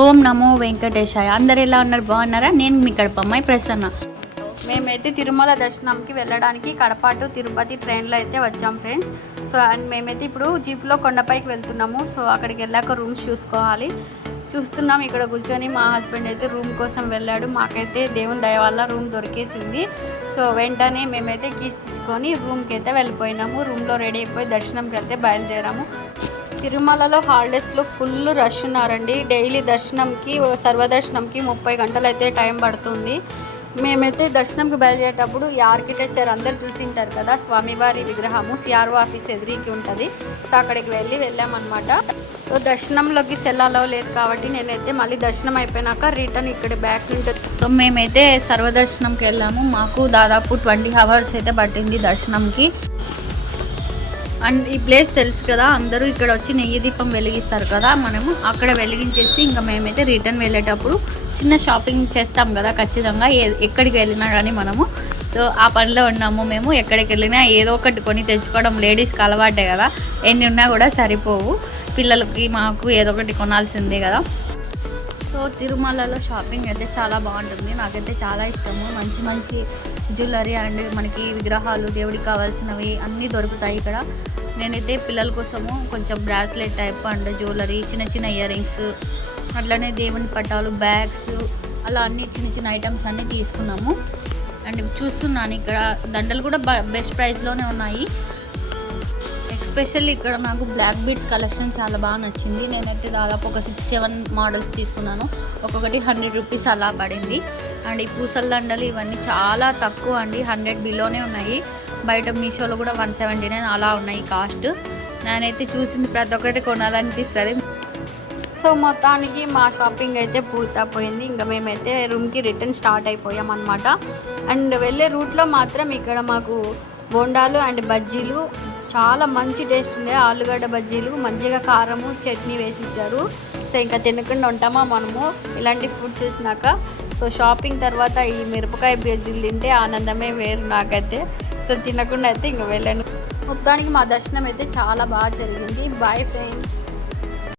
ఓం నమో వెంకటేశాయ. అందరు ఎలా ఉన్నారు? బాగున్నారా? నేను మీ కడపమ్మాయి ప్రసన్న. మేమైతే తిరుమల దర్శనంకి వెళ్ళడానికి కడప టు తిరుపతి ట్రైన్లో అయితే వచ్చాం ఫ్రెండ్స్. సో అండ్ మేమైతే ఇప్పుడు జీప్లో కొండపైకి వెళ్తున్నాము. సో అక్కడికి వెళ్ళాక రూమ్స్ చూసుకోవాలి. చూస్తున్నాం ఇక్కడ కూర్చొని. మా హస్బెండ్ అయితే రూమ్ కోసం వెళ్ళాడు. మాకైతే దేవుని దయ వల్ల రూమ్ దొరికేసింది. సో వెంటనే మేమైతే కీస్ తీసుకొని రూమ్కి అయితే వెళ్ళిపోయినాము. రూమ్లో రెడీ అయిపోయి దర్శనంకి వెళ్తే బయలుదేరాము. తిరుమలలో హాలిడేస్లో ఫుల్ రష్ ఉన్నారండి. డైలీ దర్శనంకి సర్వదర్శనంకి 30 గంటలు అయితే టైం పడుతుంది. మేమైతే దర్శనంకి బయలుదేరేటప్పుడు ఈ ఆర్కిటెక్చర్ అందరు చూసింటారు కదా, స్వామివారి విగ్రహము సిఆర్ఓ ఆఫీస్ ఎదురికి ఉంటుంది. సో అక్కడికి వెళ్ళామన్నమాట. సో దర్శనంలోకి సెల్లాలో లేదు కాబట్టి నేనైతే మళ్ళీ దర్శనం అయిపోయినాక రిటర్న్ ఇక్కడ బ్యాక్ ఉంటుంది. సో మేమైతే సర్వదర్శనంకి వెళ్ళాము. మాకు దాదాపు 20 అవర్స్ అయితే పట్టింది దర్శనంకి. అండ్ ఈ ప్లేస్ తెలుసు కదా, అందరూ ఇక్కడ వచ్చి నెయ్యి దీపం వెలిగిస్తారు కదా, మనము అక్కడ వెలిగించేసి ఇంకా మేమైతే రిటర్న్ వెళ్ళేటప్పుడు చిన్న షాపింగ్ చేస్తాం కదా ఖచ్చితంగా ఎక్కడికి వెళ్ళినా కానీ మనము. సో ఆ పనిలో ఉన్నాము మేము. ఎక్కడికి వెళ్ళినా ఏదో ఒకటి కొని తెచ్చుకోవడం లేడీస్కి అలవాటే కదా, ఎన్ని ఉన్నా కూడా సరిపోవు. పిల్లలకి మాకు ఏదో ఒకటి కొనాల్సిందే కదా. సో తిరుమలలో షాపింగ్ అయితే చాలా బాగుంటుంది. నాకైతే చాలా ఇష్టము. మంచి మంచి జ్యువెలరీ అండ్ మనకి విగ్రహాలు, దేవుడికి కావాల్సినవి అన్నీ దొరుకుతాయి ఇక్కడ. నేనైతే పిల్లల కోసము కొంచెం బ్రాస్లెట్ టైప్ అండ్ జ్యువెలరీ, చిన్న చిన్న ఇయర్ రింగ్స్, అట్లనే దేవుని పటాలు, బ్యాగ్స్, అలా అన్ని చిన్న చిన్న ఐటమ్స్ అన్నీ తీసుకున్నాము. అండ్ చూస్తున్నాను ఇక్కడ దండలు కూడా బెస్ట్ ప్రైస్లోనే ఉన్నాయి. ఎస్పెషల్లీ ఇక్కడ నాకు బ్లాక్ బీడ్స్ కలెక్షన్ చాలా బాగా నచ్చింది. నేనైతే దాదాపు ఒక 6-7 మోడల్స్ తీసుకున్నాను. ఒక్కొక్కటి 100 రూపీస్ అలా పడింది. అండ్ ఈ పూసల దండలు ఇవన్నీ చాలా తక్కువ అండి, 100 బిలోనే ఉన్నాయి. బయట మీషోలో కూడా 179 అలా ఉన్నాయి కాస్ట్. నేనైతే చూసింది ప్రతి ఒక్కటి కొనాలనిపిస్తుంది. సో మొత్తానికి మా షాపింగ్ అయితే పూర్తయిపోయింది. ఇంకా మేమైతే రూమ్కి రిటర్న్ స్టార్ట్ అయిపోయాం అనమాట. అండ్ వెళ్ళే రూట్లో మాత్రం ఇక్కడ మాకు బోండాలు అండ్ బజ్జీలు చాలా మంచి టేస్ట్ ఉండే. ఆలుగడ్డ బజ్జీలు మంచిగా కారము చట్నీ వేసి ఇచ్చారు. సో ఇంకా తినకుండా ఉంటామా మనము ఇలాంటి ఫుడ్ చూసినాక. సో షాపింగ్ తర్వాత ఈ మిరపకాయ బజ్జీలు తింటే ఆనందమే వేరు నాకైతే. సో తినకుండా అయితే ఇంకా వెళ్ళాను. మొత్తానికి మా దర్శనం అయితే చాలా బాగా జరిగింది. Boy friends.